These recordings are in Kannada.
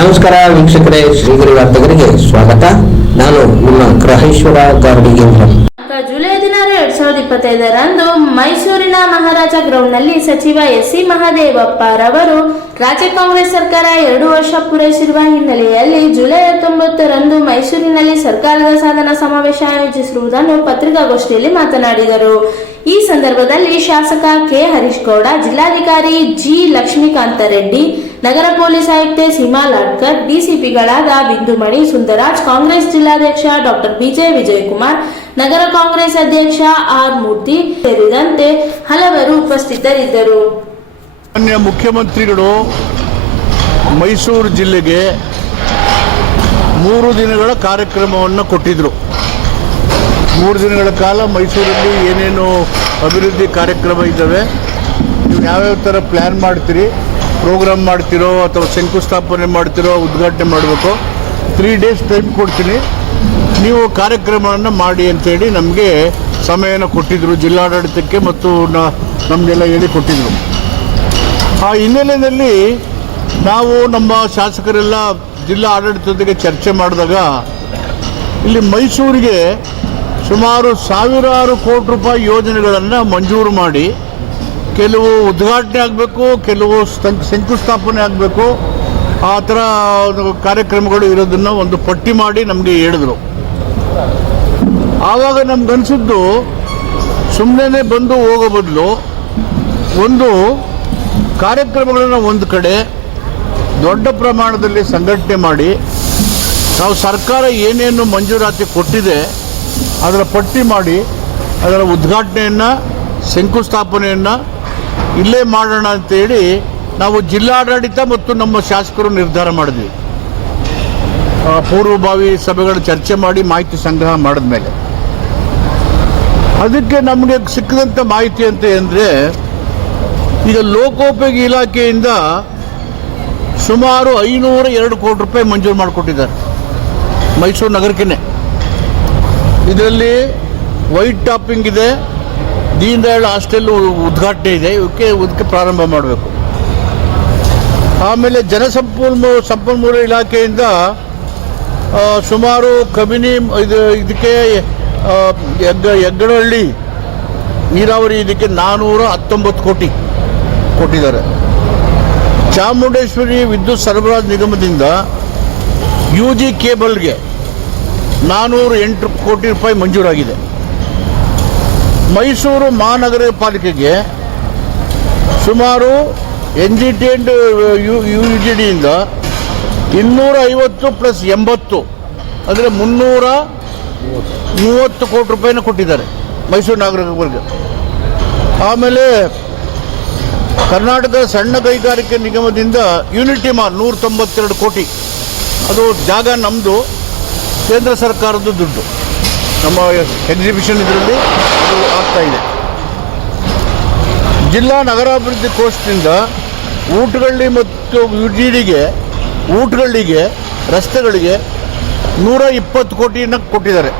ನಮಸ್ಕಾರ ವೀಕ್ಷಕರೇ, ಶ್ರೀಗಿರಿ ವಾರ್ತೆಗರಿಗೆ ಸ್ವಾಗತ. ನಾನು ನಿಮ್ಮ ಗ್ರಹೇಶ್ವರ ಗಾರ್ಡಿಗೇಂದ್ರ. ಜುಲೈ 16, 2025ರಂದು ಮೈಸೂರಿನ ಮಹಾರಾಜ ಗ್ರೌಂಡ್ನಲ್ಲಿ ಸಚಿವ ಎಸ್.ಸಿ. ಮಹದೇವಪ್ಪ ರವರು ರಾಜ್ಯ ಕಾಂಗ್ರೆಸ್ ಸರ್ಕಾರ 2 ವರ್ಷ ಪೂರೈಸಿರುವ ಹಿನ್ನೆಲೆಯಲ್ಲಿ ಜುಲೈ 19ರಂದು ಮೈಸೂರಿನಲ್ಲಿ ಸರ್ಕಾರದ ಸಾಧನಾ ಸಮಾವೇಶ ಆಯೋಜಿಸಿರುವುದನ್ನು ಪತ್ರಿಕಾಗೋಷ್ಠಿಯಲ್ಲಿ ಮಾತನಾಡಿದರು. ಈ ಸಂದರ್ಭದಲ್ಲಿ ಶಾಸಕ ಕೆ. ಹರೀಶ್ ಗೌಡ, ಜಿಲ್ಲಾಧಿಕಾರಿ ಜಿ. ಲಕ್ಷ್ಮೀಕಾಂತ ರೆಡ್ಡಿ, ನಗರ ಪೊಲೀಸ್ ಆಯುಕ್ತೆ ಸೀಮಾ ಲಾಡ್ಕರ್, ಡಿಸಿಪಿಗಳಾದ ಬಿಂದುಮಣಿ ಸುಂದರಾಜ್, ಕಾಂಗ್ರೆಸ್ ಜಿಲ್ಲಾಧ್ಯಕ್ಷ ಡಾಕ್ಟರ್ ಬಿ.ಜೆ. ವಿಜಯಕುಮಾರ್, ನಗರ ಕಾಂಗ್ರೆಸ್ ಅಧ್ಯಕ್ಷ ಆರ್. ಮೂರ್ತಿ ಸೇರಿದಂತೆ ಹಲವರು ಉಪಸ್ಥಿತರಿದ್ದರು. ಮಾನ್ಯ ಮುಖ್ಯಮಂತ್ರಿಗಳು ಮೈಸೂರು ಜಿಲ್ಲೆಗೆ 3 ದಿನಗಳ ಕಾರ್ಯಕ್ರಮವನ್ನು ಕೊಟ್ಟಿದ್ದರು. 3 ದಿನಗಳ ಕಾಲ ಮೈಸೂರಲ್ಲಿ ಏನೇನು ಅಭಿವೃದ್ಧಿ ಕಾರ್ಯಕ್ರಮ ಇದ್ದಾವೆ, ನೀವು ಯಾವ್ಯಾವ ಥರ ಪ್ಲ್ಯಾನ್ ಮಾಡ್ತೀರಿ, ಪ್ರೋಗ್ರಾಮ್ ಮಾಡ್ತಿರೋ ಅಥವಾ ಶಂಕುಸ್ಥಾಪನೆ ಮಾಡ್ತಿರೋ, ಉದ್ಘಾಟನೆ ಮಾಡಬೇಕು, 3 ಡೇಸ್ ಟೈಮ್ ಕೊಡ್ತೀನಿ, ನೀವು ಕಾರ್ಯಕ್ರಮವನ್ನು ಮಾಡಿ ಅಂತೇಳಿ ನಮಗೆ ಸಮಯನ ಕೊಟ್ಟಿದ್ದರು, ಜಿಲ್ಲಾಡಳಿತಕ್ಕೆ ಮತ್ತು ನಮಗೆಲ್ಲ ಹೇಳಿ ಕೊಟ್ಟಿದ್ದರು. ಆ ಹಿನ್ನೆಲೆಯಲ್ಲಿ ನಾವು ನಮ್ಮ ಶಾಸಕರೆಲ್ಲ ಜಿಲ್ಲಾ ಆಡಳಿತದೊಂದಿಗೆ ಚರ್ಚೆ ಮಾಡಿದಾಗ ಇಲ್ಲಿ ಮೈಸೂರಿಗೆ ಸುಮಾರು ಸಾವಿರಾರು ಕೋಟಿ ರೂಪಾಯಿ ಯೋಜನೆಗಳನ್ನು ಮಂಜೂರು ಮಾಡಿ ಕೆಲವು ಉದ್ಘಾಟನೆ ಆಗಬೇಕು, ಕೆಲವು ಶಂಕುಸ್ಥಾಪನೆ ಆಗಬೇಕು, ಆ ಥರ ಕಾರ್ಯಕ್ರಮಗಳು ಇರೋದನ್ನು ಒಂದು ಪಟ್ಟಿ ಮಾಡಿ ನಮಗೆ ಹೇಳಿದ್ರು. ಆವಾಗ ನಮ್ಗನ್ಸಿದ್ದು ಸುಮ್ಮನೆ ಬಂದು ಹೋಗೋ ಬದಲು ಒಂದು ಕಾರ್ಯಕ್ರಮಗಳನ್ನು ಒಂದು ಕಡೆ ದೊಡ್ಡ ಪ್ರಮಾಣದಲ್ಲಿ ಸಂಘಟನೆ ಮಾಡಿ ನಾವು ಸರ್ಕಾರ ಏನೇನು ಮಂಜೂರಾತಿ ಕೊಟ್ಟಿದೆ ಅದರ ಪಟ್ಟಿ ಮಾಡಿ ಅದರ ಉದ್ಘಾಟನೆಯನ್ನು, ಶಂಕುಸ್ಥಾಪನೆಯನ್ನು ಇಲ್ಲೇ ಮಾಡೋಣ ಅಂತೇಳಿ ನಾವು ಜಿಲ್ಲಾಡಳಿತ ಮತ್ತು ನಮ್ಮ ಶಾಸಕರು ನಿರ್ಧಾರ ಮಾಡಿದ್ವಿ. ಪೂರ್ವಭಾವಿ ಸಭೆಗಳ ಚರ್ಚೆ ಮಾಡಿ ಮಾಹಿತಿ ಸಂಗ್ರಹ ಮಾಡಿದ ಮೇಲೆ ಅದಕ್ಕೆ ನಮಗೆ ಸಿಕ್ಕಿದಂಥ ಮಾಹಿತಿ ಅಂತ ಅಂದರೆ, ಈಗ ಲೋಕೋಪಯೋಗಿ ಇಲಾಖೆಯಿಂದ ಸುಮಾರು 502 ಕೋಟಿ ರೂಪಾಯಿ ಮಂಜೂರು ಮಾಡಿಕೊಟ್ಟಿದ್ದಾರೆ ಮೈಸೂರು ನಗರಕ್ಕೆ. ಇದರಲ್ಲಿ ವೈಟ್ ಟಾಪಿಂಗ್ ಇದೆ, ದೀನ್ ದಯಾಳ್ ಹಾಸ್ಟೆಲ್ ಉದ್ಘಾಟನೆ ಇದೆ, ಇದಕ್ಕೆ ಪ್ರಾರಂಭ ಮಾಡಬೇಕು. ಆಮೇಲೆ ಸಂಪನ್ಮೂಲ ಇಲಾಖೆಯಿಂದ ಸುಮಾರು ಕಬಿನಿ ಇದಕ್ಕೆ ಹೆಗ್ಗಡಹಳ್ಳಿ ನೀರಾವರಿ ಇದಕ್ಕೆ 419 ಕೋಟಿ ಕೊಟ್ಟಿದ್ದಾರೆ. ಚಾಮುಂಡೇಶ್ವರಿ ವಿದ್ಯುತ್ ಸರಬರಾಜು ನಿಗಮದಿಂದ UG ಕೇಬಲ್ಗೆ 408 ಕೋಟಿ ರೂಪಾಯಿ ಮಂಜೂರಾಗಿದೆ. ಮೈಸೂರು ಮಹಾನಗರ ಪಾಲಿಕೆಗೆ ಸುಮಾರು NGT ಅಂಡ್ UGDಯಿಂದ 250 ಪ್ಲಸ್ 80 ಅಂದರೆ 330 ಕೋಟಿ ರೂಪಾಯಿನ ಕೊಟ್ಟಿದ್ದಾರೆ ಮೈಸೂರು ನಗರಕ್ಕೆ. ಆಮೇಲೆ ಕರ್ನಾಟಕ ಸಣ್ಣ ಕೈಗಾರಿಕೆ ನಿಗಮದಿಂದ ಯೂನಿಟಿ ಮಾಲ್ 192 ಕೋಟಿ, ಅದು ಜಾಗ ನಮ್ಮದು, ಕೇಂದ್ರ ಸರ್ಕಾರದ ದುಡ್ಡು, ನಮ್ಮ ಎಕ್ಸಿಬಿಷನ್ ಇದರಲ್ಲಿ ಆಗ್ತಾ ಇದೆ. ಜಿಲ್ಲಾ ನಗರಾಭಿವೃದ್ಧಿ ಕೋಶದಿಂದ ಊಟಗಳ್ಳಿ ಮತ್ತು UGDಗೆ ಊಟಗಳ್ಳಿಗೆ ರಸ್ತೆಗಳಿಗೆ 120 ಕೋಟಿಯನ್ನು ಕೊಟ್ಟಿದ್ದಾರೆ.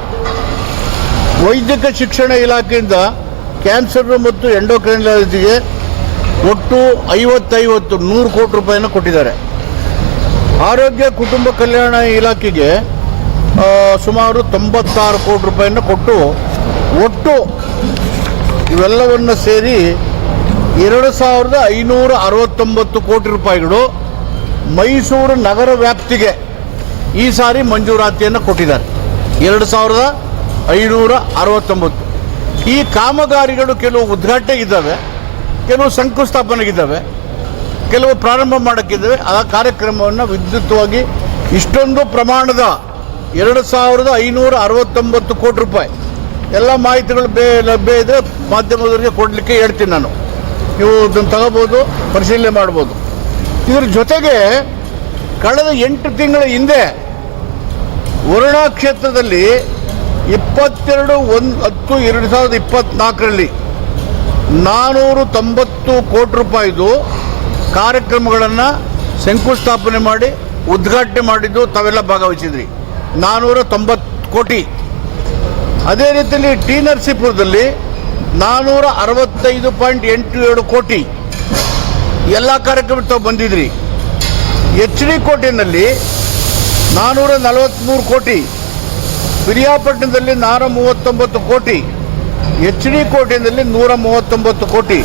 ವೈದ್ಯಕ ಶಿಕ್ಷಣ ಇಲಾಖೆಯಿಂದ ಕ್ಯಾನ್ಸರ್ ಮತ್ತು ಎಂಡೋಕ್ರೈನಾಲಜಿಗೆ ಒಟ್ಟು 100 ಕೋಟಿ ರೂಪಾಯಿನ ಕೊಟ್ಟಿದ್ದಾರೆ. ಆರೋಗ್ಯ ಕುಟುಂಬ ಕಲ್ಯಾಣ ಇಲಾಖೆಗೆ ಸುಮಾರು 96 ಕೋಟಿ ರೂಪಾಯಿನ ಕೊಟ್ಟು ಒಟ್ಟು ಇವೆಲ್ಲವನ್ನು ಸೇರಿ 2569 ಕೋಟಿ ರೂಪಾಯಿಗಳು ಮೈಸೂರು ನಗರ ವ್ಯಾಪ್ತಿಗೆ ಈ ಸಾರಿ ಮಂಜೂರಾತಿಯನ್ನು ಕೊಟ್ಟಿದ್ದಾರೆ. 2569. ಈ ಕಾಮಗಾರಿಗಳು ಕೆಲವು ಉದ್ಘಾಟನೆಗಿದ್ದಾವೆ, ಕೆಲವು ಶಂಕುಸ್ಥಾಪನೆಗಿದ್ದಾವೆ, ಕೆಲವು ಪ್ರಾರಂಭ ಮಾಡೋಕ್ಕಿದ್ದಾವೆ. ಆ ಕಾರ್ಯಕ್ರಮವನ್ನು ವಿದ್ಯುತ್ವಾಗಿ ಇಷ್ಟೊಂದು ಪ್ರಮಾಣದ 2569 ಕೋಟಿ ರೂಪಾಯಿ ಎಲ್ಲ ಮಾಹಿತಿಗಳು ಲಭ್ಯ ಇದ್ದರೆ ಮಾಧ್ಯಮದವರಿಗೆ ಕೊಡಲಿಕ್ಕೆ ಹೇಳ್ತೀನಿ ನಾನು. ನೀವು ಅದನ್ನು ತಗೋಬೋದು, ಪರಿಶೀಲನೆ ಮಾಡ್ಬೋದು. ಇದರ ಜೊತೆಗೆ ಕಳೆದ 8 ತಿಂಗಳ ಹಿಂದೆ ವರುಣಾ ಕ್ಷೇತ್ರದಲ್ಲಿ 22/10/2024ರಲ್ಲಿ 490 ಕೋಟಿ ರೂಪಾಯಿದು ಕಾರ್ಯಕ್ರಮಗಳನ್ನು ಶಂಕುಸ್ಥಾಪನೆ ಮಾಡಿ ಉದ್ಘಾಟನೆ ಮಾಡಿದ್ದು ತಾವೆಲ್ಲ ಭಾಗವಹಿಸಿದ್ರಿ, 490 ಕೋಟಿ. ಅದೇ ರೀತಿಯಲ್ಲಿ ಟಿ ನರಸೀಪುರದಲ್ಲಿ 465.87 ಕೋಟಿ ಎಲ್ಲ ಕಾರ್ಯಕ್ರಮ ತಾವು ಬಂದಿದ್ರಿ. ಎಚ್ ಡಿ ಕೋಟೆಯಲ್ಲಿ 443 ಕೋಟಿ, ಪಿರಿಯಾಪಟ್ಟಣದಲ್ಲಿ 439 ಕೋಟಿ, ಎಚ್ ಡಿ ಕೋಟೆಯಲ್ಲಿ 139 ಕೋಟಿ,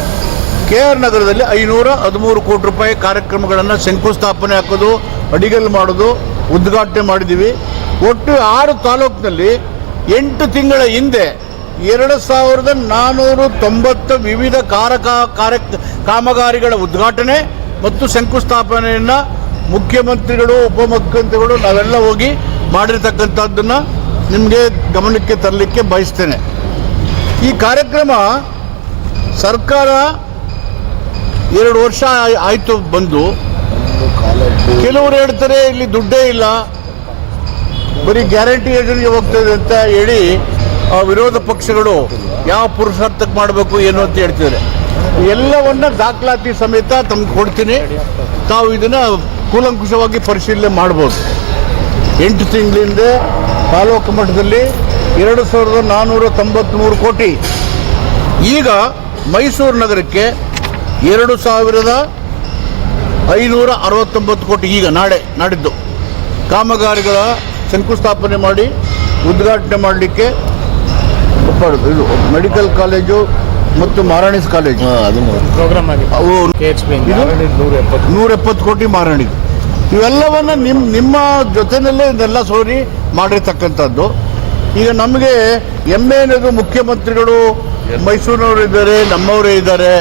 ಕೆ ಆರ್ ನಗರದಲ್ಲಿ 513 ಕೋಟಿ ರೂಪಾಯಿ ಕಾರ್ಯಕ್ರಮಗಳನ್ನು ಶಂಕುಸ್ಥಾಪನೆ ಹಾಕೋದು, ಅಡಿಗಲ್ಲು ಮಾಡೋದು, ಉದ್ಘಾಟನೆ ಮಾಡಿದ್ದೀವಿ. ಒಟ್ಟು 6 ತಾಲೂಕಿನಲ್ಲಿ 8 ತಿಂಗಳ ಹಿಂದೆ 2490 ವಿವಿಧ ಕಾಮಗಾರಿಗಳ ಉದ್ಘಾಟನೆ ಮತ್ತು ಶಂಕುಸ್ಥಾಪನೆಯನ್ನು ಮುಖ್ಯಮಂತ್ರಿಗಳು, ಉಪಮುಖ್ಯಮಂತ್ರಿಗಳು ನಾವೆಲ್ಲ ಹೋಗಿ ಮಾಡಿರ್ತಕ್ಕಂಥದ್ದನ್ನು ನಿಮಗೆ ಗಮನಕ್ಕೆ ತರಲಿಕ್ಕೆ ಬಯಸ್ತೇನೆ. ಈ ಕಾರ್ಯಕ್ರಮ ಸರ್ಕಾರ 2 ವರ್ಷ ಆಯಿತು ಬಂದು. ಕೆಲವರು ಹೇಳ್ತಾರೆ ಇಲ್ಲಿ ದುಡ್ಡೇ ಇಲ್ಲ, ಬರೀ ಗ್ಯಾರಂಟಿ ಯೋಜನೆಗೆ ಹೋಗ್ತದೆ ಅಂತ ಹೇಳಿ ವಿರೋಧ ಪಕ್ಷಗಳು ಯಾವ ಪುರುಷಾರ್ಥಕ್ಕೆ ಮಾಡಬೇಕು ಏನು ಅಂತ ಹೇಳ್ತಿದ್ದಾರೆ. ಎಲ್ಲವನ್ನ ದಾಖಲಾತಿ ಸಮೇತ ತಮ್ಗೆ ಕೊಡ್ತೀನಿ, ತಾವು ಇದನ್ನು ಕೂಲಂಕುಷವಾಗಿ ಪರಿಶೀಲನೆ ಮಾಡ್ಬೋದು. 8 ತಿಂಗಳಿಂದ ತಾಲೂಕು ಮಟ್ಟದಲ್ಲಿ 2493 ಕೋಟಿ. ಈಗ ಮೈಸೂರು ನಗರಕ್ಕೆ 2569 ಕೋಟಿ. ಈಗ ನಾಡಿದ್ದು ಕಾಮಗಾರಿಗಳ ಶಂಕುಸ್ಥಾಪನೆ ಮಾಡಿ ಉದ್ಘಾಟನೆ ಮಾಡಲಿಕ್ಕೆ ಇದು ಮೆಡಿಕಲ್ ಕಾಲೇಜು ಮತ್ತು ಮಾರಾಣಿಸ್ ಕಾಲೇಜು ಪ್ರೋಗ್ರಾಮ್ ಅವು 170 ಕೋಟಿ ಮಾರಾಣಿ. ಇವೆಲ್ಲವನ್ನ ನಿಮ್ಮ ಜೊತೆಯಲ್ಲೇ ಇದೆಲ್ಲ ಸೋರಿ ಮಾಡಿರ್ತಕ್ಕಂಥದ್ದು. ಈಗ ನಮಗೆ ಹೆಮ್ಮೆ ಅನ್ನೋದು ಮುಖ್ಯಮಂತ್ರಿಗಳು ಮೈಸೂರಿನವರು ಇದ್ದಾರೆ, ನಮ್ಮವರೇ ಇದ್ದಾರೆ.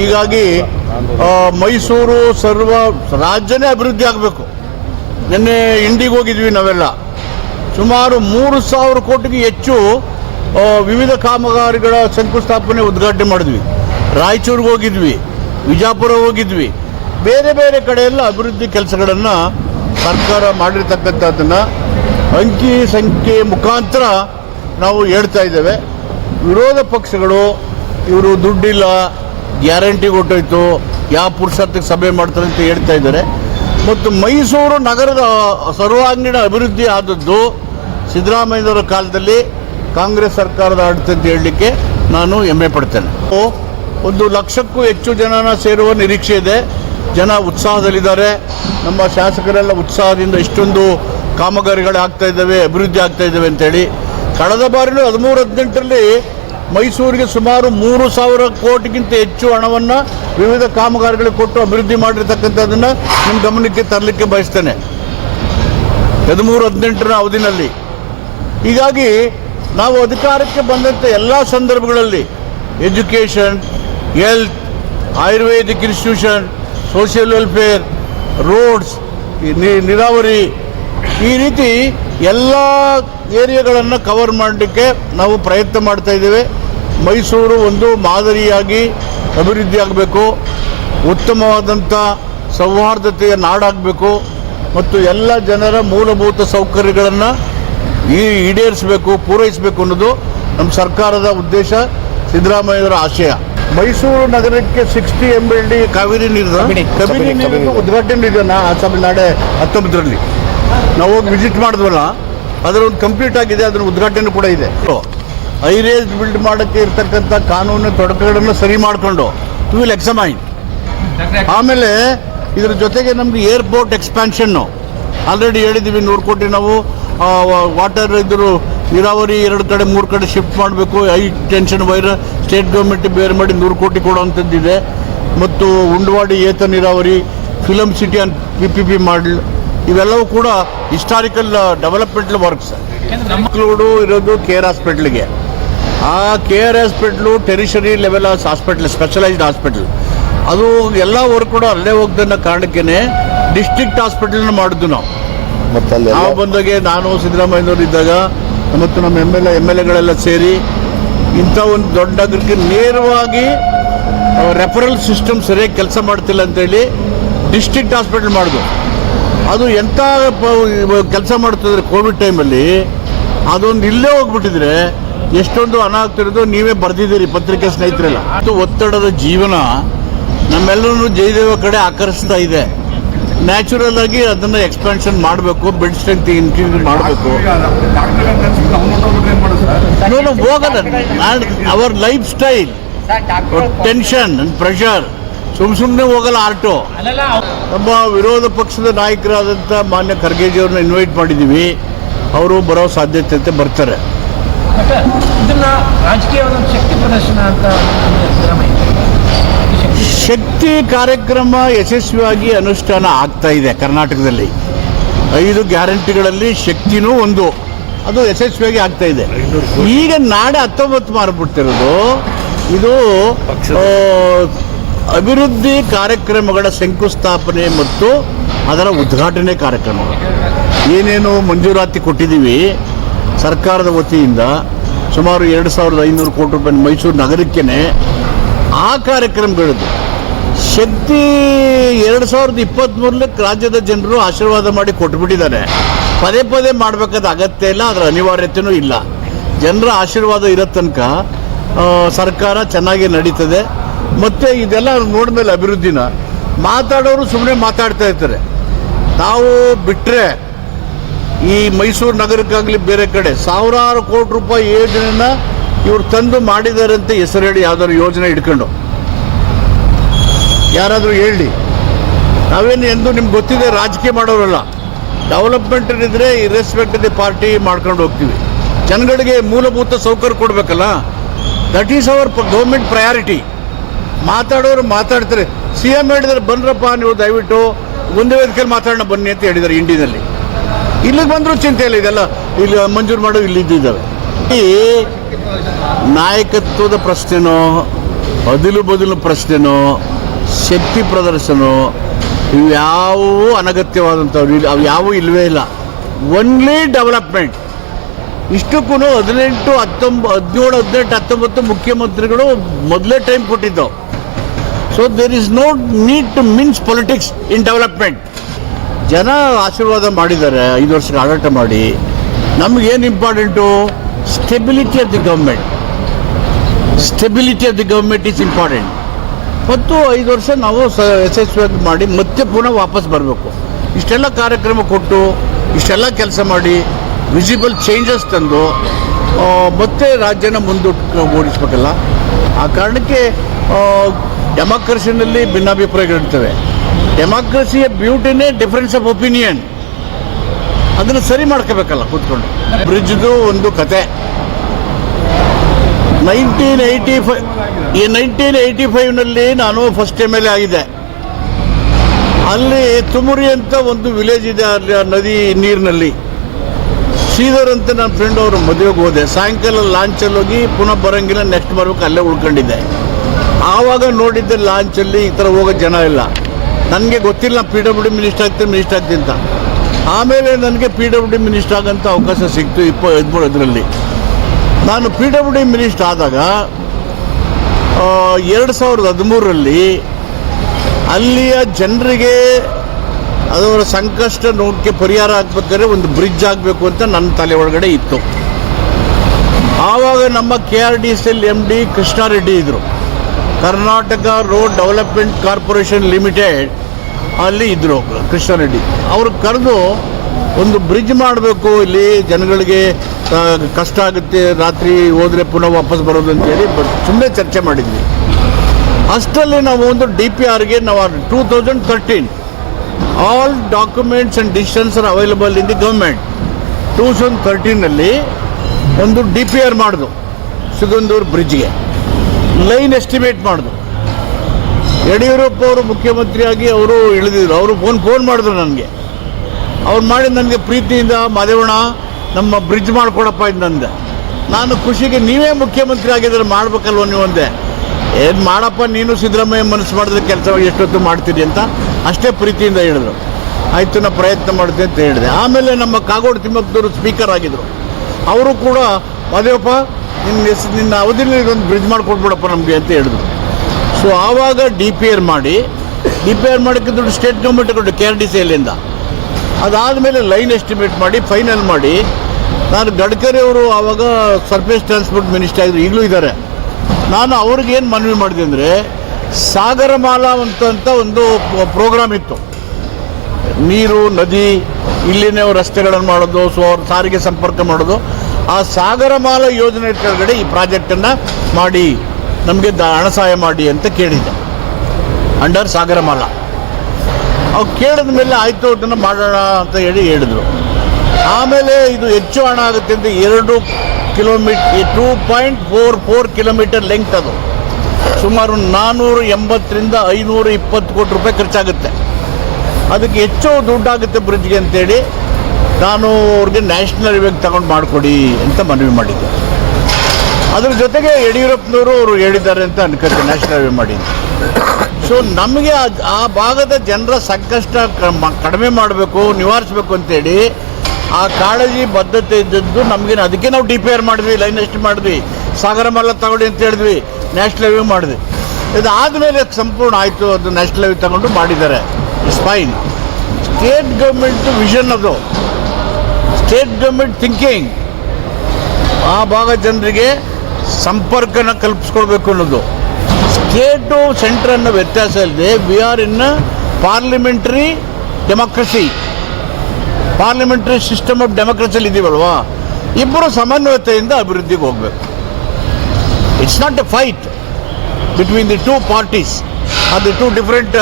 ಹೀಗಾಗಿ ಮೈಸೂರು ಸರ್ವ ರಾಜ್ಯನೇ ಅಭಿವೃದ್ಧಿ ಆಗಬೇಕು. ನಿನ್ನೆ ಇಂಡಿಗೆ ಹೋಗಿದ್ವಿ ನಾವೆಲ್ಲ, ಸುಮಾರು 3,000 ಕೋಟಿಗೆ ಹೆಚ್ಚು ವಿವಿಧ ಕಾಮಗಾರಿಗಳ ಶಂಕುಸ್ಥಾಪನೆ ಉದ್ಘಾಟನೆ ಮಾಡಿದ್ವಿ. ರಾಯಚೂರಿಗೆ ಹೋಗಿದ್ವಿ, ವಿಜಾಪುರ ಹೋಗಿದ್ವಿ, ಬೇರೆ ಬೇರೆ ಕಡೆಯೆಲ್ಲ ಅಭಿವೃದ್ಧಿ ಕೆಲಸಗಳನ್ನು ಸರ್ಕಾರ ಮಾಡಿರ್ತಕ್ಕಂಥದ್ದನ್ನು ಅಂಕಿ ಸಂಖ್ಯೆ ಮುಖಾಂತರ ನಾವು ಹೇಳ್ತಾ ಇದ್ದೇವೆ. ವಿರೋಧ ಪಕ್ಷಗಳು ಇವರು ದುಡ್ಡಿಲ್ಲ, ಗ್ಯಾರಂಟಿ ಕೊಟ್ಟೋಯ್ತು, ಯಾವ ಪುರುಷಾರ್ಥಕ್ಕೆ ಸಭೆ ಮಾಡ್ತಾರೆ ಅಂತ ಹೇಳ್ತಾ ಇದ್ದಾರೆ. ಮತ್ತು ಮೈಸೂರು ನಗರದ ಸರ್ವಾಂಗೀಣ ಅಭಿವೃದ್ಧಿ ಆದದ್ದು ಸಿದ್ದರಾಮಯ್ಯನವರ ಕಾಲದಲ್ಲಿ ಕಾಂಗ್ರೆಸ್ ಸರ್ಕಾರದ ಆಡಳಿತ ಅಂತ ಹೇಳಲಿಕ್ಕೆ ನಾನು ಹೆಮ್ಮೆ ಪಡ್ತೇನೆ. 1 ಲಕ್ಷಕ್ಕೂ ಹೆಚ್ಚು ಜನನ ಸೇರುವ ನಿರೀಕ್ಷೆ ಇದೆ. ಜನ ಉತ್ಸಾಹದಲ್ಲಿದ್ದಾರೆ. ನಮ್ಮ ಶಾಸಕರೆಲ್ಲ ಉತ್ಸಾಹದಿಂದ ಇಷ್ಟೊಂದು ಕಾಮಗಾರಿಗಳು ಆಗ್ತಾ ಇದ್ದಾವೆ, ಅಭಿವೃದ್ಧಿ ಆಗ್ತಾ ಇದ್ದಾವೆ ಅಂತೇಳಿ. ಕಳೆದ ಬಾರಿನೂ 13-18ರಲ್ಲಿ ಮೈಸೂರಿಗೆ ಸುಮಾರು 3,000 ಕೋಟಿಗಿಂತ ಹೆಚ್ಚು ಹಣವನ್ನು ವಿವಿಧ ಕಾಮಗಾರಿಗಳಿಗೆ ಕೊಟ್ಟು ಅಭಿವೃದ್ಧಿ ಮಾಡಿರ್ತಕ್ಕಂಥದ್ದನ್ನು ನಿಮ್ಮ ಗಮನಕ್ಕೆ ತರಲಿಕ್ಕೆ ಬಯಸ್ತೇನೆ 13-18ರ ಅವಧಿನಲ್ಲಿ. ಹೀಗಾಗಿ ನಾವು ಅಧಿಕಾರಕ್ಕೆ ಬಂದಂಥ ಎಲ್ಲ ಸಂದರ್ಭಗಳಲ್ಲಿ education, health, Ayurvedic institution, social welfare, roads, ನೀರಾವರಿ, ಈ ರೀತಿ ಎಲ್ಲ ಏರಿಯಾಗಳನ್ನು ಕವರ್ ಮಾಡಲಿಕ್ಕೆ ನಾವು ಪ್ರಯತ್ನ ಮಾಡ್ತಾ ಇದ್ದೇವೆ. ಮೈಸೂರು ಒಂದು ಮಾದರಿಯಾಗಿ ಅಭಿವೃದ್ಧಿ ಆಗಬೇಕು, ಉತ್ತಮವಾದಂಥ ಸೌಹಾರ್ದತೆಯ ನಾಡಾಗಬೇಕು ಮತ್ತು ಎಲ್ಲ ಜನರ ಮೂಲಭೂತ ಸೌಕರ್ಯಗಳನ್ನು ಈಡೇರಿಸಬೇಕು, ಪೂರೈಸಬೇಕು ಅನ್ನೋದು ನಮ್ಮ ಸರ್ಕಾರದ ಉದ್ದೇಶ, ಸಿದ್ದರಾಮಯ್ಯವರ ಆಶಯ. ಮೈಸೂರು ನಗರಕ್ಕೆ 60 MLD ಕಾವೇರಿ ನೀರು ಉದ್ಘಾಟನೆ ಇದೆ ನಾಳೆ 19ರಲ್ಲಿ. ನಾವು ಹೋಗಿ ವಿಸಿಟ್ ಮಾಡಿದ್ವಲ್ಲ, ಅದರ ಒಂದು ಕಂಪ್ಲೀಟ್ ಆಗಿದೆ, ಅದರ ಉದ್ಘಾಟನೆ ಕೂಡ ಇದೆ. ಹೈರೇಜ್ ಬಿಲ್ಡ್ ಮಾಡೋಕ್ಕೆ ಇರ್ತಕ್ಕಂಥ ಕಾನೂನು ತೊಡಕುಗಳನ್ನು ಸರಿ ಮಾಡಿಕೊಂಡು ವಿ ವಿಲ್ ಎಕ್ಸಾಮೈನ್. ಆಮೇಲೆ ಇದರ ಜೊತೆಗೆ ನಮಗೆ ಏರ್ಪೋರ್ಟ್ ಎಕ್ಸ್ಪ್ಯಾನ್ಷನ್ನು ಆಲ್ರೆಡಿ ಹೇಳಿದ್ದೀವಿ. 100 ಕೋಟಿ ನಾವು ವಾಟರ್ ಇದ್ರು ನೀರಾವರಿ 2 ಕಡೆ 3 ಕಡೆ ಶಿಫ್ಟ್ ಮಾಡಬೇಕು. High tension wire state government ಬೇರೆ ಮಾಡಿ 100 ಕೋಟಿ ಕೊಡುವಂಥದ್ದಿದೆ. ಮತ್ತು ಉಂಡವಾಡಿ ಏತ ನೀರಾವರಿ, ಫಿಲಮ್ ಸಿಟಿ ಅಂಡ್ PPP ಮಾಡಲ್, ಇವೆಲ್ಲವೂ ಕೂಡ ಹಿಸ್ಟಾರಿಕಲ್ ಡೆವಲಪ್ಮೆಂಟಲ್ ವರ್ಕ್ಸ್. ಮಕ್ಕಳು ಇರೋದು KR ಹಾಸ್ಪಿಟ್ಲಿಗೆ. ಆ KR hospital tertiary level hospital, specialised hospital. ಅದು ಎಲ್ಲ ವರ್ಕ್ ಕೂಡ ಅಲ್ಲೇ ಹೋಗ್ದನ್ನ ಕಾರಣಕ್ಕೇ ಡಿಸ್ಟ್ರಿಕ್ಟ್ ಹಾಸ್ಪಿಟಲ್ನ ಮಾಡಿದ್ದು ನಾವು ಬಂದಾಗೆ. ನಾನು ಸಿದ್ದರಾಮಯ್ಯನವರು ಇದ್ದಾಗ ಮತ್ತು ನಮ್ಮ MLAಗಳೆಲ್ಲ ಸೇರಿ ಇಂಥ ಒಂದು ದೊಡ್ಡ ನಗರಕ್ಕೆ ನೇರವಾಗಿ ರೆಫರಲ್ ಸಿಸ್ಟಮ್ ಸರಿಯಾಗಿ ಕೆಲಸ ಮಾಡ್ತಿಲ್ಲ ಅಂತೇಳಿ ಡಿಸ್ಟ್ರಿಕ್ಟ್ ಹಾಸ್ಪಿಟಲ್ ಮಾಡಿದ್ರು. ಅದು ಎಂಥ ಕೆಲಸ ಮಾಡ್ತಿದ್ರೆ ಕೋವಿಡ್ ಟೈಮಲ್ಲಿ ಅದೊಂದು ಇಲ್ಲೇ ಹೋಗ್ಬಿಟ್ಟಿದ್ರೆ ಎಷ್ಟೊಂದು ಹಣ ಆಗ್ತಿರೋದು ನೀವೇ ಬರೆದಿದ್ದೀರಿ ಪತ್ರಿಕೆ ಸ್ನೇಹಿತರೆಲ್ಲ. ಒತ್ತಡದ ಜೀವನ ನಮ್ಮೆಲ್ಲರೂ ಜಯದೇವ ಕಡೆ ಆಕರ್ಷಿಸ್ತಾ ಇದೆ. ನ್ಯಾಚುರಲ್ ಆಗಿ ಅದನ್ನು ಎಕ್ಸ್ಪಾನ್ಷನ್ ಮಾಡಬೇಕು, ಬೆಡ್ ಸ್ಟ್ರೆಂತ್ ಇನ್ಕ್ರೀಸ್ ಮಾಡಬೇಕು. ಹೋಗಲ್ಲ. Our life style, tension and pressure, ಸುಮ್ಮನೆ ಹೋಗಲ್ಲ ಆರ್ಟು. ನಮ್ಮ ವಿರೋಧ ಪಕ್ಷದ ನಾಯಕರಾದಂಥ ಮಾನ್ಯ ಖರ್ಗೆಜಿಯವ್ರನ್ನ ಇನ್ವೈಟ್ ಮಾಡಿದ್ದೀವಿ. ಅವರು ಬರೋ ಸಾಧ್ಯತೆ ಬರ್ತಾರೆ. ಇದನ್ನ ರಾಜಕೀಯವಾದ ಶಕ್ತಿ ಪ್ರದರ್ಶನ ಅಂತ ಶಕ್ತಿ ಕಾರ್ಯಕ್ರಮ ಯಶಸ್ವಿಯಾಗಿ ಅನುಷ್ಠಾನ ಆಗ್ತಾ ಇದೆ ಕರ್ನಾಟಕದಲ್ಲಿ. 5 ಗ್ಯಾರಂಟಿಗಳಲ್ಲಿ ಶಕ್ತಿನೂ ಒಂದು, ಅದು ಯಶಸ್ವಿಯಾಗಿ ಆಗ್ತಾ ಇದೆ. ಈಗ ನಾಳೆ 19 ಮಾರ್ಬಿಡ್ತಿರೋದು ಇದು ಅಭಿವೃದ್ಧಿ ಕಾರ್ಯಕ್ರಮಗಳ ಶಂಕುಸ್ಥಾಪನೆ ಮತ್ತು ಅದರ ಉದ್ಘಾಟನೆ ಕಾರ್ಯಕ್ರಮಗಳು. ಏನೇನು ಮಂಜೂರಾತಿ ಕೊಟ್ಟಿದ್ದೀವಿ ಸರ್ಕಾರದ ವತಿಯಿಂದ, ಸುಮಾರು 2500 ಕೋಟಿ ರೂಪಾಯಿ ಮೈಸೂರು ನಗರಕ್ಕೇ ಆ ಕಾರ್ಯಕ್ರಮಗಳದ್ದು. ಶಕ್ತಿ 2023 ರಾಜ್ಯದ ಜನರು ಆಶೀರ್ವಾದ ಮಾಡಿ ಕೊಟ್ಟುಬಿಟ್ಟಿದ್ದಾರೆ. ಪದೇ ಪದೇ ಮಾಡಬೇಕಾದ ಅಗತ್ಯ ಇಲ್ಲ, ಅದರ ಅನಿವಾರ್ಯತೆಯೂ ಇಲ್ಲ. ಜನರ ಆಶೀರ್ವಾದ ಇರೋ ತನಕ ಸರ್ಕಾರ ಚೆನ್ನಾಗಿ ನಡೀತದೆ. ಮತ್ತು ಇದೆಲ್ಲ ನೋಡಿದ್ಮೇಲೆ ಅಭಿವೃದ್ಧಿನ ಮಾತಾಡೋರು ಸುಮ್ಮನೆ ಮಾತಾಡ್ತಾ ಇರ್ತಾರೆ. ನಾವು ಬಿಟ್ಟರೆ ಈ ಮೈಸೂರು ನಗರಕ್ಕಾಗಲಿ ಬೇರೆ ಕಡೆ ಸಾವಿರಾರು ಕೋಟಿ ರೂಪಾಯಿ ಯೋಜನೆಯನ್ನು ಇವ್ರು ತಂದು ಮಾಡಿದ್ದಾರೆ ಅಂತ ಹೆಸರು ಹೇಳಿ ಯಾವ್ದಾದ್ರು ಯೋಜನೆ ಇಟ್ಕೊಂಡು ಯಾರಾದರೂ ಹೇಳಿ. ನಾವೇನು ಎಂದು ನಿಮ್ಗೆ ಗೊತ್ತಿದೆ, ರಾಜಕೀಯ ಮಾಡೋರಲ್ಲ. ಡೆವಲಪ್ಮೆಂಟ್ ಇದ್ದರೆ ಇರ್ರೆಸ್ಪೆಕ್ಟ್ ದಿ ಪಾರ್ಟಿ ಮಾಡ್ಕೊಂಡು ಹೋಗ್ತೀವಿ. ಜನಗಳಿಗೆ ಮೂಲಭೂತ ಸೌಕರ್ಯ ಕೊಡಬೇಕಲ್ಲ, that is our government priority. ಮಾತಾಡೋರು ಮಾತಾಡ್ತಾರೆ. CM ಹೇಳಿದರೆ ಬನ್ರಪ್ಪ ನೀವು ದಯವಿಟ್ಟು ಒಂದೇ ವೇದಿಕೆಯಲ್ಲಿ ಮಾತಾಡೋಣ ಬನ್ನಿ ಅಂತ ಹೇಳಿದ್ದಾರೆ ಇಂಡಿಯಲ್ಲಿ. ಇಲ್ಲಿಗೆ ಬಂದರೂ ಚಿಂತೆ ಇಲ್ಲ, ಇದೆಲ್ಲ ಇಲ್ಲಿ ಮಂಜೂರು ಮಾಡೋ ಇಲ್ಲಿದ್ದಾವೆ. ಈ ನಾಯಕತ್ವದ ಪ್ರಶ್ನೆನೋ ಬದಲು ಬದಲು ಪ್ರಶ್ನೆನೋ ಶಕ್ತಿ ಪ್ರದರ್ಶನ ಇವ್ಯಾವೂ ಅನಗತ್ಯವಾದಂಥವ್ರು, ಅವು ಯಾವೂ ಇಲ್ಲವೇ ಇಲ್ಲ. Only development. ಇಷ್ಟಕ್ಕೂ 18, 19 ಮುಖ್ಯಮಂತ್ರಿಗಳು ಮೊದಲೇ ಟೈಮ್ ಕೊಟ್ಟಿದ್ದವು. So there is no need to mix politics in development. ಜನ ಆಶೀರ್ವಾದ ಮಾಡಿದ್ದಾರೆ 5 ವರ್ಷಕ್ಕೆ ಆಡಳಿತ ಮಾಡಿ. ನಮಗೇನು important? Stability of the government. Stability of the government is important. ಮತ್ತು 5 ವರ್ಷ ನಾವು ಯಶಸ್ವಿಯಾಗಿ ಮಾಡಿ ಮತ್ತೆ ಪುನಃ ವಾಪಸ್ ಬರಬೇಕು. ಇಷ್ಟೆಲ್ಲ ಕಾರ್ಯಕ್ರಮ ಕೊಟ್ಟು ಇಷ್ಟೆಲ್ಲ ಕೆಲಸ ಮಾಡಿ ವಿಸಿಬಲ್ ಚೇಂಜಸ್ ತಂದು ಮತ್ತೆ ರಾಜ್ಯನ ಓಡಿಸ್ಬೇಕಲ್ಲ. ಆ ಕಾರಣಕ್ಕೆ ಡೆಮಾಕ್ರಸಿನಲ್ಲಿ ಭಿನ್ನಾಭಿಪ್ರಾಯಗಳಿರ್ತವೆ. ಡೆಮಾಕ್ರಸಿಯ ಬ್ಯೂಟಿನೇ ಡಿಫರೆನ್ಸ್ ಆಫ್ ಒಪಿನಿಯನ್. ಅದನ್ನು ಸರಿ ಮಾಡ್ಕೋಬೇಕಲ್ಲ ಕೂತ್ಕೊಂಡು. ಬ್ರಿಡ್ಜ್ದು ಒಂದು ಕತೆ 1985ನಲ್ಲಿ ನಾನು ಫಸ್ಟ್ MLA ಆಗಿದ್ದೆ. ಅಲ್ಲಿ ತುಮುರಿ ಅಂತ ಒಂದು ವಿಲೇಜ್ ಇದೆ, ಅಲ್ಲಿ ಆ ನದಿ ನೀರಿನಲ್ಲಿ. ಶ್ರೀಧರ್ ಅಂತ ನನ್ನ ಫ್ರೆಂಡ್ ಅವರು ಮದುವೆಗೆ ಹೋದೆ. ಸಾಯಂಕಾಲ ಲಾಂಚಲ್ಲಿ ಹೋಗಿ ಪುನಃ ಬರೋಂಗಿಲ್ಲ, ನೆಕ್ಸ್ಟ್ ಬರ್ಬೇಕು, ಅಲ್ಲೇ ಉಳ್ಕೊಂಡಿದ್ದೆ. ಆವಾಗ ನೋಡಿದ್ದೆ ಲಾಂಚಲ್ಲಿ ಈ ಥರ ಹೋಗೋ ಜನ ಇಲ್ಲ. ನನಗೆ ಗೊತ್ತಿಲ್ಲ PWD ಮಿನಿಸ್ಟರ್ ಆಗ್ತೀನಿ ಅಂತ. ಆಮೇಲೆ ನನಗೆ PWD ಮಿನಿಸ್ಟರ್ ಆಗೋಂಥ ಅವಕಾಶ ಸಿಕ್ತು 2013ರಲ್ಲಿ. ನಾನು PWD ಮಿನಿಸ್ಟರ್ ಆದಾಗ 2013ರಲ್ಲಿ ಅಲ್ಲಿಯ ಜನರಿಗೆ ಅದರ ಸಂಕಷ್ಟ ನೋಡಕ್ಕೆ ಪರಿಹಾರ ಆಗ್ಬೇಕಾದ್ರೆ ಒಂದು ಬ್ರಿಡ್ಜ್ ಆಗಬೇಕು ಅಂತ ನನ್ನ ತಲೆ ಒಳಗಡೆ ಇತ್ತು. ಆವಾಗ ನಮ್ಮ KRDCL MD ಕೃಷ್ಣಾರೆಡ್ಡಿ ಇದ್ದರು. Karnataka road development corporation limited ಅಲ್ಲಿ ಇದ್ದರು ಕೃಷ್ಣಾರೆಡ್ಡಿ. ಅವರು ಕರೆದು ಒಂದು ಬ್ರಿಡ್ಜ್ ಮಾಡಬೇಕು, ಇಲ್ಲಿ ಜನಗಳಿಗೆ ಕಷ್ಟ ಆಗುತ್ತೆ, ರಾತ್ರಿ ಹೋದರೆ ಪುನಃ ವಾಪಸ್ ಬರೋದು ಅಂತೇಳಿ ಸುಮ್ಮನೆ ಚರ್ಚೆ ಮಾಡಿದ್ವಿ. ಅಷ್ಟರಲ್ಲಿ ನಾವು ಒಂದು DPRಗೆ ನಾವು 2013 all documents and decisions are available in the government. 2013ನಲ್ಲಿ ಒಂದು DPR ಮಾಡಿದು ಸಿಗಂದೂರು ಬ್ರಿಡ್ಜ್ಗೆ. ಲೈನ್ ಎಸ್ಟಿಮೇಟ್ ಮಾಡಿದ್ರು. ಯಡಿಯೂರಪ್ಪ ಅವರು ಮುಖ್ಯಮಂತ್ರಿಯಾಗಿ ಅವರು ಇಳಿದಿದ್ರು. ಅವರು ಫೋನ್ ಮಾಡಿದ್ರು ನನಗೆ. ಅವ್ರು ಮಾಡಿ ನನಗೆ ಪ್ರೀತಿಯಿಂದ ಮಾದೇವಣ್ಣ ನಮ್ಮ ಬ್ರಿಡ್ಜ್ ಮಾಡಿಕೊಡಪ್ಪ ಇದ್ದಂದೆ. ನಾನು ಖುಷಿಗೆ ನೀವೇ ಮುಖ್ಯಮಂತ್ರಿ ಆಗಿದ್ರೆ ಮಾಡ್ಬೇಕಲ್ವ ನೀವು ಅಂದೆ. ಏನು ಮಾಡಪ್ಪ ನೀನು ಸಿದ್ದರಾಮಯ್ಯ ಮನಸ್ಸು ಮಾಡಿದ್ರೆ ಕೆಲಸ ಎಷ್ಟೊತ್ತು ಮಾಡ್ತೀರಿ ಅಂತ ಅಷ್ಟೇ ಪ್ರೀತಿಯಿಂದ ಹೇಳಿದ್ರು. ಆಯಿತು ನಾ ಪ್ರಯತ್ನ ಮಾಡಿದೆ ಅಂತ ಹೇಳಿದೆ. ಆಮೇಲೆ ನಮ್ಮ ಕಾಗೋಡು ತಿಮ್ಮಪ್ಪದವರು ಸ್ಪೀಕರ್ ಆಗಿದ್ದರು. ಅವರು ಕೂಡ ಮಾದೇವಪ್ಪ ನಿನ್ನ ಅವಧಿಯಲ್ಲಿ ಇದೊಂದು ಬ್ರಿಡ್ಜ್ ಮಾಡಿಕೊಟ್ಬಿಡಪ್ಪ ನಮಗೆ ಅಂತ ಹೇಳಿದ್ರು. ಸೊ ಆವಾಗ DPR ಮಾಡೋಕ್ಕೆ ದುಡ್ಡು ಸ್ಟೇಟ್ ಗೌರ್ಮೆಂಟ್ ಕೊಟ್ಟು KRDCLಿಂದ. ಅದಾದಮೇಲೆ ಲೈನ್ ಎಸ್ಟಿಮೇಟ್ ಮಾಡಿ ಫೈನಲ್ ಮಾಡಿ ನಾನು ಗಡ್ಕರಿ ಅವರು ಆವಾಗ ಸರ್ಫೇಸ್ ಟ್ರಾನ್ಸ್ಪೋರ್ಟ್ ಮಿನಿಸ್ಟರ್ ಆಗಿದ್ರು, ಈಗಲೂ ಇದ್ದಾರೆ. ನಾನು ಅವ್ರಿಗೇನು ಮನವಿ ಮಾಡಿದೆ ಅಂದರೆ ಸಾಗರಮಾಲಾ ಅಂತ ಒಂದು ಪ್ರೋಗ್ರಾಮ್ ಇತ್ತು. ನೀರು ನದಿ ಇಲ್ಲಿನೇ ರಸ್ತೆಗಳನ್ನು ಮಾಡೋದು, ಸಾರಿಗೆ ಸಂಪರ್ಕ ಮಾಡೋದು. ಆ ಸಾಗರಮಾಲಾ ಯೋಜನೆ ಕೆಳಗಡೆ ಈ ಪ್ರಾಜೆಕ್ಟನ್ನು ಮಾಡಿ ನಮಗೆ ಹಣ ಸಹಾಯ ಮಾಡಿ ಅಂತ ಕೇಳಿದ್ದೆ. ಅಂಡರ್ ಸಾಗರಮಾಲ. ಅವ್ರು ಕೇಳಿದ ಮೇಲೆ ಆಯಿತು ಅದನ್ನು ಮಾಡೋಣ ಅಂತ ಹೇಳಿದರು. ಆಮೇಲೆ ಇದು ಹೆಚ್ಚು ಹಣ ಆಗುತ್ತೆ ಅಂತ 2.44 ಕಿಲೋಮೀಟರ್ ಲೆಂಗ್ತ್, ಅದು ಸುಮಾರು 480 ರಿಂದ 520 ಕೋಟಿ ರೂಪಾಯಿ ಖರ್ಚಾಗುತ್ತೆ. ಅದಕ್ಕೆ ಹೆಚ್ಚು ದುಡ್ಡಾಗುತ್ತೆ ಬ್ರಿಡ್ಜ್ಗೆ ಅಂತೇಳಿ ನಾನು ಅವ್ರಿಗೆ ನ್ಯಾಷನಲ್ ಹೈವೇಗೆ ತಗೊಂಡು ಮಾಡಿಕೊಡಿ ಅಂತ ಮನವಿ ಮಾಡಿದ್ದೆ. ಅದ್ರ ಜೊತೆಗೆ ಯಡಿಯೂರಪ್ಪನವರು ಅವರು ಹೇಳಿದ್ದಾರೆ ಅಂತ ಅನ್ಕೋತೀನಿ, ನ್ಯಾಷನಲ್ ಹೈವೇ ಮಾಡಿ. ಸೊ ನಮಗೆ ಆ ಭಾಗದ ಜನರ ಸಂಕಷ್ಟ ಕಡಿಮೆ ಮಾಡಬೇಕು, ನಿವಾರಿಸಬೇಕು ಅಂತೇಳಿ ಆ ಕಾಳಜಿ ಬದ್ಧತೆ ಇದ್ದದ್ದು ನಮಗೆ. ಅದಕ್ಕೆ ನಾವು DPR ಮಾಡಿದ್ವಿ, ಲೈನ್ ಎಷ್ಟು ಮಾಡಿದ್ವಿ, ಸಾಗರಮಾಲ ತಗೊಳ್ಳಿ ಅಂತ ಹೇಳಿದ್ವಿ, ನ್ಯಾಷನಲ್ ಹೈವೇ ಮಾಡಿದ್ವಿ. ಇದು ಆದಮೇಲೆ ಸಂಪೂರ್ಣ ಆಯಿತು, ಅದು ನ್ಯಾಷನಲ್ ಹೈವೇ ತಗೊಂಡು ಮಾಡಿದ್ದಾರೆ. It's fine. State government vision, ಅದು ಸ್ಟೇಟ್ ಗೌರ್ಮೆಂಟ್ ಥಿಂಕಿಂಗ್, ಆ ಭಾಗ ಜನರಿಗೆ ಸಂಪರ್ಕನ ಕಲ್ಪಿಸ್ಕೊಳ್ಬೇಕು ಅನ್ನೋದು. ಸ್ಟೇಟು ಸೆಂಟ್ರ್ ಅನ್ನೋ ವ್ಯತ್ಯಾಸ ಇಲ್ಲದೆ we are in parliamentary democracy, parliamentary system of ಡೆಮೋಕ್ರಸಿಯಲ್ಲಿ ಇದ್ದೀವಲ್ವಾ. ಇಬ್ಬರು ಸಮನ್ವಯತೆಯಿಂದ ಅಭಿವೃದ್ಧಿಗೆ ಹೋಗಬೇಕು. It's not a fight between the two parties or the two different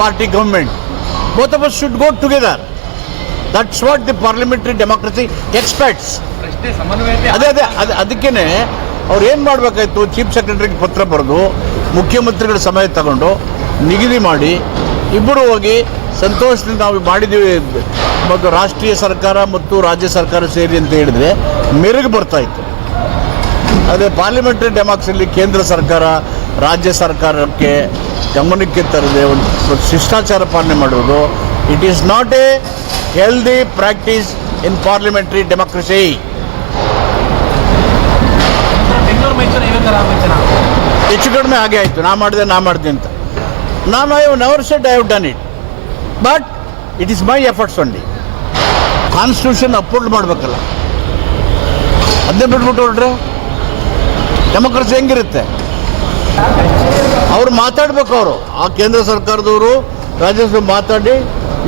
party government. Both of us should go together. That's what the parliamentary democracy expects. ಅದಕ್ಕೇನೆ ಅವ್ರು ಏನು ಮಾಡಬೇಕಾಯ್ತು, ಚೀಫ್ ಸೆಕ್ರೆಟರಿಗೆ ಪತ್ರ ಬರೆದು ಮುಖ್ಯಮಂತ್ರಿಗಳ ಸಮಯ ತಗೊಂಡು ನಿಗದಿ ಮಾಡಿ ಇಬ್ಬರು ಹೋಗಿ ಸಂತೋಷದಿಂದ ನಾವು ಮಾಡಿದ್ದೀವಿ, ಮತ್ತು ರಾಷ್ಟ್ರೀಯ ಸರ್ಕಾರ ಮತ್ತು ರಾಜ್ಯ ಸರ್ಕಾರ ಸೇರಿ ಅಂತ ಹೇಳಿದ್ರೆ ಮೆರುಗು ಬರ್ತಾಯಿತ್ತು. ಅದೇ ಪಾರ್ಲಿಮೆಂಟರಿ ಡೆಮಾಕ್ರಸಿಯಲ್ಲಿ ಕೇಂದ್ರ ಸರ್ಕಾರ ರಾಜ್ಯ ಸರ್ಕಾರಕ್ಕೆ ಗಮನಕ್ಕೆ ತರದೆ ಒಂದು ಶಿಷ್ಟಾಚಾರ ಪಾಲನೆ ಮಾಡುವುದು, it is not A healthy practice in parliamentary democracy. Bengaluru Mysuru highway ಥರ ಹೆಚ್ಚು ಕಡಿಮೆ ಹಾಗೆ ಆಯಿತು. ನಾ ಮಾಡಿದೆ ಅಂತ ನಾನು I have never said I have done it, but it is my efforts only. Constitution upload ಮಾಡಬೇಕಲ್ಲ, ಅದನ್ನೇ ಬಿಟ್ಬಿಟ್ಟು ಹೊರಟ್ರೆ ಡೆಮೋಕ್ರಸಿ ಹೆಂಗಿರುತ್ತೆ? ಅವ್ರು ಮಾತಾಡಬೇಕು, ಅವರು ಆ ಕೇಂದ್ರ ಸರ್ಕಾರದವರು ರಾಜ್ಯಸಭೆ ಮಾತಾಡಿ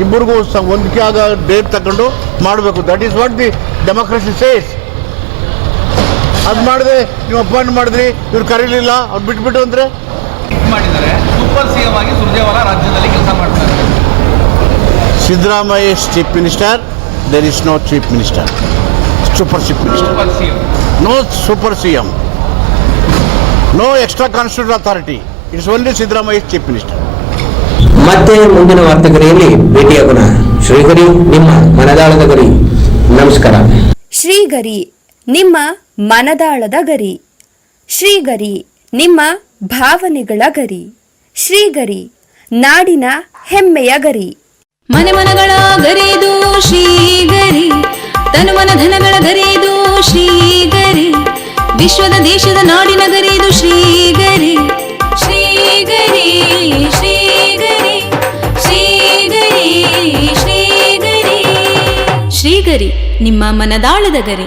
ಇಬ್ಬರಿಗೂ ಹೊಂದಿಕೆ ಆಗ ಡೇಟ್ ತಗೊಂಡು ಮಾಡಬೇಕು. That is what the democracy says. ಅದು ಮಾಡಿದೆ, ನೀವು ಅಪಾಯಿಂಟ್ ಮಾಡಿದ್ರಿ, ಇವ್ರು ಕರೀಲಿಲ್ಲ, ಅವ್ರು ಬಿಟ್ಬಿಟ್ಟು ಅಂದರೆ ಮಾಡಿದ್ದಾರೆ. ಸೂಪರ್ CM ಆಗಿ ಸುರ್ಜೇವಾಲಾ ರಾಜ್ಯದಲ್ಲಿ ಕೆಲಸ ಮಾಡ್ತಾರೆ. Siddaramaiah is chief minister, there is no chief minister, super chief minister, super CM. no super CM, no extra constitutional authority, it is only Siddaramaiah is chief minister. ಮತ್ತೆ ಮುಂದಿನ ವಾರ್ತೆಗರಿಯಲ್ಲಿ ಭೇಟಿಯಾಗೋಣ. ಶ್ರೀಗರಿ, ನಿಮ್ಮ ಮನದಾಳದ ಗರಿ. ನಮಸ್ಕಾರ. ಶ್ರೀಗರಿ, ನಿಮ್ಮ ಮನದಾಳದ ಗರಿ. ಶ್ರೀಗರಿ, ನಿಮ್ಮ ಭಾವನೆಗಳ ಗರಿ. ಶ್ರೀಗರಿ, ನಾಡಿನ ಹೆಮ್ಮೆಯ ಗರಿ. ಮನೆ ಮನಗಳ ಗರಿದು ಶ್ರೀಗರಿ, ತನು ಮನ ಧನಗಳ ಗರಿದು ಶ್ರೀಗರಿ, ವಿಶ್ವದ ದೇಶದ ನಾಡಿನ ಗರಿದು ಶ್ರೀಗರಿ. ಶ್ರೀಗರಿ ಶ್ರೀಗರಿ ಶ್ರೀಗರಿ ಶ್ರೀಗರಿ ಶ್ರೀಗರಿ, ನಿಮ್ಮ ಮನದಾಳದ ಗರಿ.